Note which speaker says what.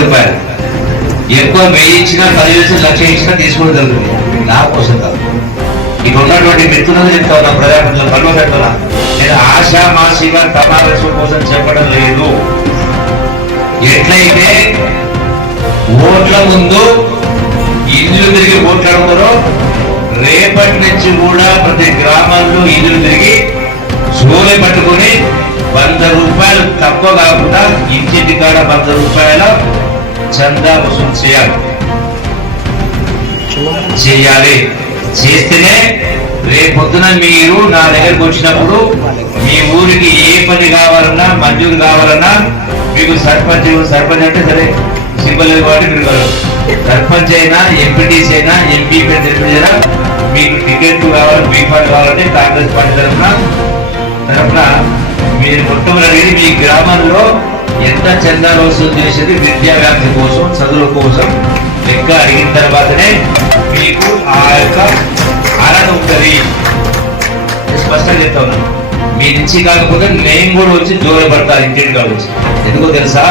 Speaker 1: రూపాయలు. ఎక్కువ వెయ్యి ఇచ్చినా పది లక్ష ఇచ్చినా తీసుకోవడం జరుగుతుంది. నా కోసం కాదు. ఇక్కడ ఉన్నటువంటి మిత్రులను చెప్తా ఉన్నా ప్రజాప్రతినిధులు పనులు పెడుతున్నా నేను ఆశామాసిగా సమావేశం కోసం చెప్పడం లేదు. ఎట్లయితే ఓట్ల ముందు ఇల్లు తిరిగి ఓట్లాడుతారో రేపటి నుంచి కూడా ప్రతి గ్రామాల్లో ఇల్లు తిరిగి సోలే పట్టుకొని వంద రూపాయలు తక్కువ కాకుండా ఇంటింటి కాడ వంద రూపాయల చందా వసూలు చేయాలి చేయాలి చేస్తేనే రేపొద్దున మీరు నా దగ్గరకు వచ్చినప్పుడు మీ ఊరికి ఏ పని కావాలన్నా మంజూరు కావాలన్నా మీకు సర్పంచ్ సర్పంచ్ అంటే సరే సింబల్ కాబట్టి మీరు కాదు. సర్పంచ్ అయినా ఎంపీటీసీ అయినా ఎంపీ అయినా మీకు టికెట్ కావాలి బీఫాల్ కావాలంటే కాంగ్రెస్ పార్టీ తరఫున తరఫున మీరు మొట్టమొదటి మీ గ్రామంలో ఎంత చందాలు వసూలు చేసేది విద్యా వ్యాప్తి కోసం చదువుల కోసం? లెక్క అడిగిన తర్వాతనే మీకు ఆ యొక్క అరణ ఉంటుంది. స్పష్టంగా చెప్తా ఉన్నాను మీ నుంచి కాకపోతే నేను కూడా వచ్చి దూరపడతాను ఇంటికి వచ్చి ఎందుకో తెలుసా?